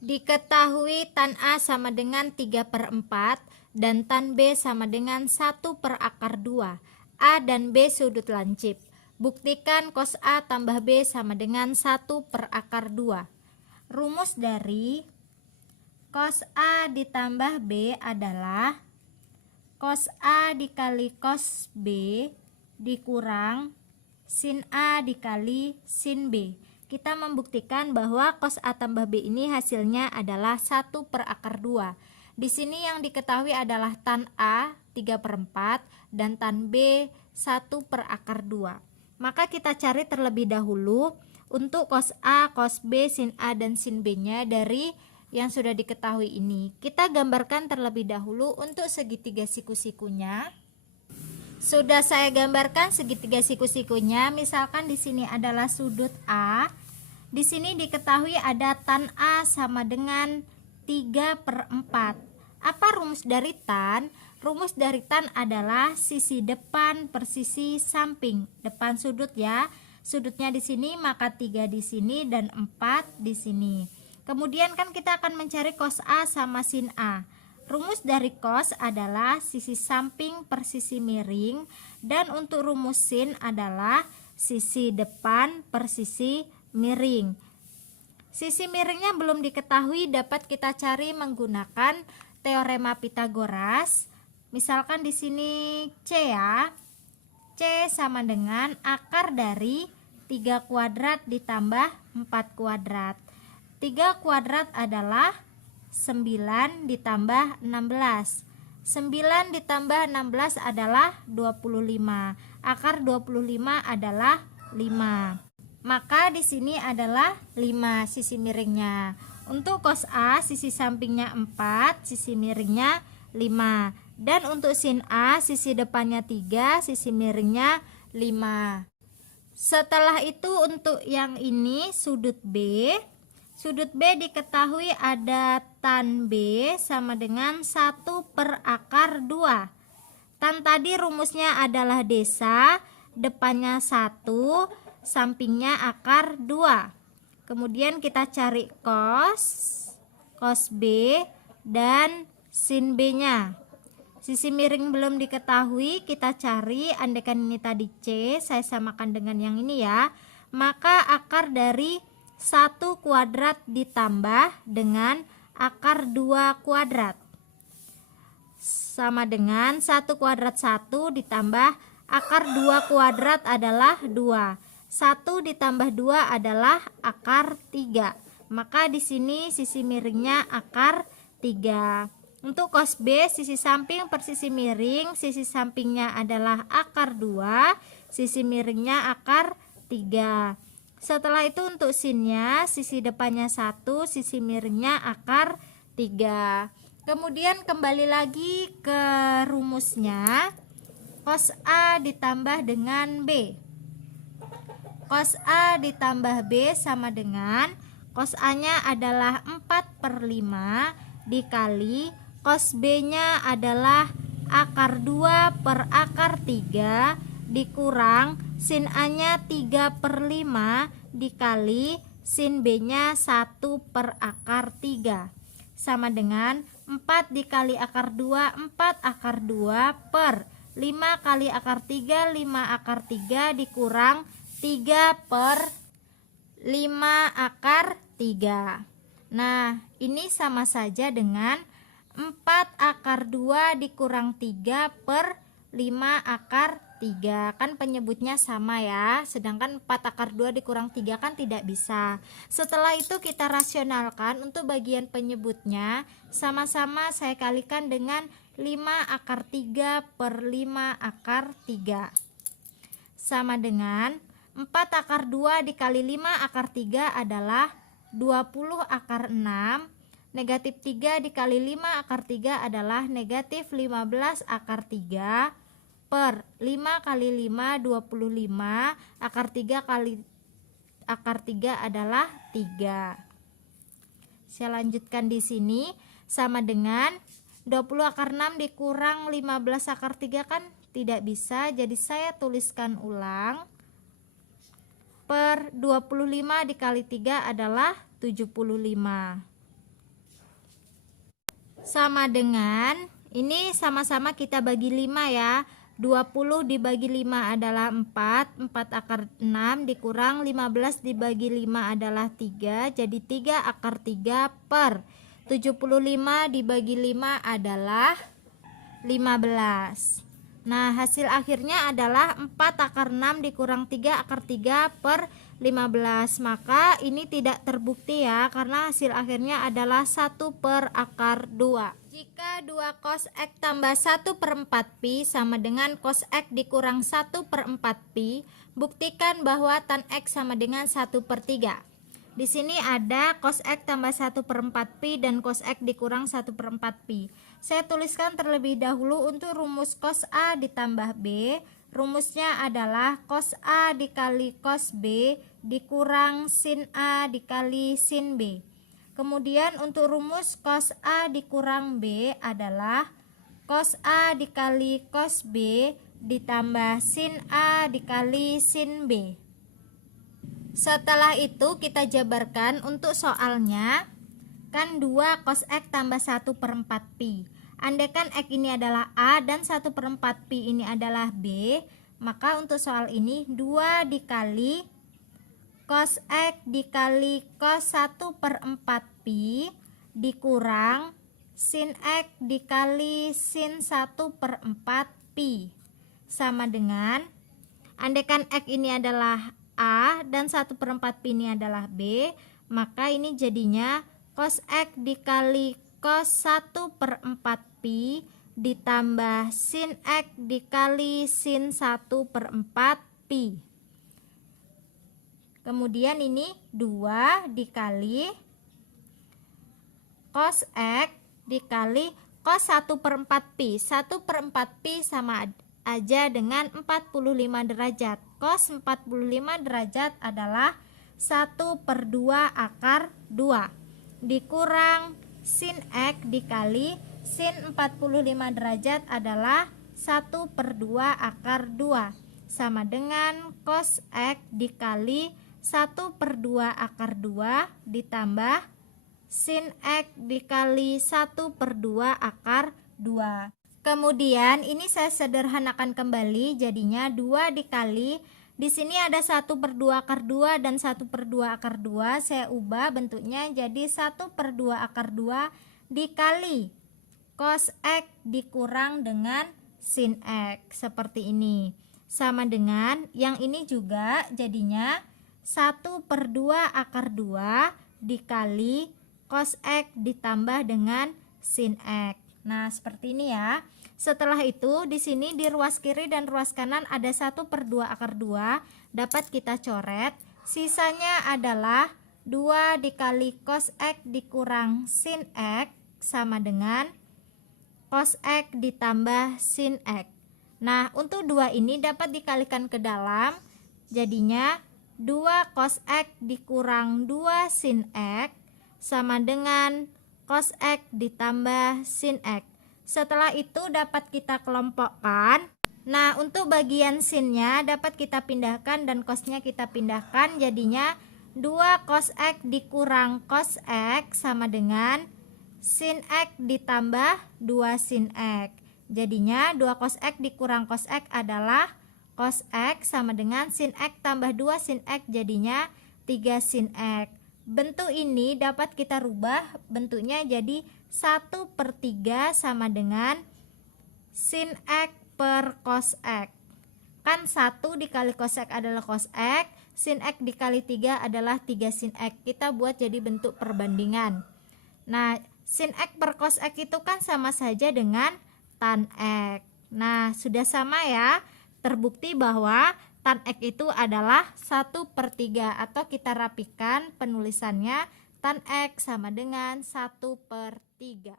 Diketahui tan A sama dengan 3/4 dan tan B sama dengan 1/2. A dan B sudut lancip. Buktikan cos A tambah B sama dengan 1/2. Rumus dari cos A ditambah B adalah cos A dikali cos B dikurang sin A dikali sin B. Kita membuktikan bahwa cos A tambah B ini hasilnya adalah 1/2. Di sini yang diketahui adalah tan A 3/4 dan tan B 1/2. Maka kita cari terlebih dahulu untuk cos A, cos B, sin A dan sin B-nya dari yang sudah diketahui ini. Kita gambarkan terlebih dahulu untuk segitiga siku-sikunya. Sudah saya gambarkan segitiga siku-sikunya. Misalkan di sini adalah sudut A. Di sini diketahui ada tan A sama dengan 3/4. Apa rumus dari tan? Rumus dari tan adalah sisi depan per sisi samping. Depan sudut ya. Sudutnya di sini maka 3 di sini dan 4 di sini. Kemudian kan kita akan mencari cos A sama sin A. Rumus dari cos adalah sisi samping per sisi miring, dan untuk rumus sin adalah sisi depan per sisi miring. Sisi miringnya belum diketahui, dapat kita cari menggunakan teorema Pitagoras. Misalkan di sini C ya. C sama dengan akar dari 3 kuadrat ditambah 4 kuadrat. 3 kuadrat adalah 9 ditambah 16. 9 ditambah 16 adalah 25. Akar 25 adalah 5. Maka di sini adalah 5 sisi miringnya. Untuk cos A sisi sampingnya 4, sisi miringnya 5. Dan untuk sin A sisi depannya 3, sisi miringnya 5. Setelah itu untuk yang ini sudut B. Sudut B diketahui ada tan B sama dengan 1/2. Tan tadi rumusnya adalah desa, depannya 1, sampingnya akar 2. Kemudian kita cari cos B dan sin B-nya. Sisi miring belum diketahui, kita cari, andaikan ini tadi C, saya samakan dengan yang ini ya. Maka akar dari 1 kuadrat ditambah dengan akar 2 kuadrat sama dengan 1 kuadrat 1 ditambah akar 2 kuadrat adalah 2. 1 ditambah 2 adalah akar 3. Maka di sini sisi miringnya akar 3. Untuk cos B sisi samping per sisi miring, sisi sampingnya adalah akar 2, sisi miringnya akar 3. Setelah itu untuk sinnya sisi depannya 1, sisi miringnya akar 3. Kemudian kembali lagi ke rumusnya. Cos A ditambah dengan B. Cos A ditambah B sama dengan cos A-nya adalah 4/5 dikali cos B-nya adalah akar 2 per akar 3 dikurang sin A-nya 3/5 dikali sin B-nya 1 per akar 3 sama dengan 4 dikali akar 2, 4 akar 2 per 5 kali akar 3, 5 akar 3 dikurang 3 per 5 akar 3. Nah, ini sama saja dengan 4 akar 2 dikurang 3 per 5 akar 3. Kan penyebutnya sama ya. Sedangkan 4 akar 2 dikurang 3 kan tidak bisa. Setelah itu kita rasionalkan untuk bagian penyebutnya. Sama-sama saya kalikan dengan 5 akar 3 per 5 akar 3. Sama dengan 4 akar 2 dikali 5 akar 3 adalah 20 akar 6. Negatif 3 dikali 5 akar 3 adalah negatif 15 akar 3 per 5 kali 5 25. Akar 3 kali akar 3 adalah 3. Saya lanjutkan di sini sama dengan 20 akar 6 dikurang 15 akar 3 kan tidak bisa. Jadi saya tuliskan ulang. Per 25 dikali 3 adalah 75. sama dengan, ini sama-sama kita bagi 5 ya. 20 dibagi 5 adalah 4, 4 akar 6 dikurang 15 dibagi 5 adalah 3, jadi 3 akar 3 per 75 dibagi 5 adalah 15. Nah, hasil akhirnya adalah 4 akar 6 dikurang 3 akar 3 per 15. Maka ini tidak terbukti ya, karena hasil akhirnya adalah 1 per akar 2. Jika 2 cos X tambah 1 per 4 pi sama dengan cos X dikurang 1 per 4 pi, buktikan bahwa tan X sama dengan 1 per 3. Di sini ada cos X tambah 1 per 4 pi dan cos X dikurang 1 per 4 pi. Saya tuliskan terlebih dahulu untuk rumus cos A ditambah B. Rumusnya adalah cos A dikali cos B dikurang sin A dikali sin B. Kemudian untuk rumus cos A dikurang B adalah cos A dikali cos B ditambah sin A dikali sin B. Setelah itu kita jabarkan untuk soalnya. Kan 2 cos X tambah 1 per 4 pi. Andaikan X ini adalah A dan 1 per 4 pi ini adalah B, maka untuk soal ini 2 dikali cos X dikali cos 1 per 4 pi dikurang sin X dikali sin 1 per 4 pi sama dengan, andaikan X ini adalah A dan 1 per 4 pi ini adalah B, maka ini jadinya cos X dikali cos 1 per 4 pi ditambah sin X dikali sin 1 per 4 pi. Kemudian ini 2 dikali cos X dikali cos 1 per 4 pi. 1 per 4 pi sama aja dengan 45 derajat. Cos 45 derajat adalah 1 per 2 akar 2 dikurang sin X dikali sin 45 derajat adalah 1 per 2 akar 2 sama dengan cos X dikali 1 per 2 akar 2 ditambah sin X dikali 1 per 2 akar 2. Kemudian ini saya sederhanakan kembali, jadinya 2 dikali, di sini ada 1 per 2 akar 2 dan 1 per 2 akar 2, saya ubah bentuknya jadi 1 per 2 akar 2 dikali cos X dikurang dengan sin X, seperti ini. Sama dengan yang ini juga jadinya 1 per 2 akar 2 dikali cos X ditambah dengan sin X. Nah, seperti ini ya. Setelah itu di sini di ruas kiri dan ruas kanan ada 1 per 2 akar 2 dapat kita coret. Sisanya adalah 2 dikali cos X dikurang sin X sama dengan cos X ditambah sin X. Nah, untuk 2 ini dapat dikalikan ke dalam, jadinya 2 cos X dikurang 2 sin X sama dengan cos X ditambah sin X. Setelah itu dapat kita kelompokkan. Nah, untuk bagian sinnya dapat kita pindahkan dan cosnya kita pindahkan, jadinya 2 cos X dikurang cos X sama dengan sin X ditambah 2 sin X. Jadinya 2 cos X dikurang cos X adalah cos X sama dengan sin X tambah 2 sin X, jadinya 3 sin X. Bentuk ini dapat kita rubah bentuknya jadi 1 per 3 sama dengan sin X per cos X. Kan 1 dikali cos X adalah cos X, sin X dikali 3 adalah 3 sin X. Kita buat jadi bentuk perbandingan. Nah, sin X per cos X itu kan sama saja dengan tan X. Nah, sudah sama ya. Terbukti bahwa tan X itu adalah 1 per 3, atau kita rapikan penulisannya tan X sama dengan 1 per 3.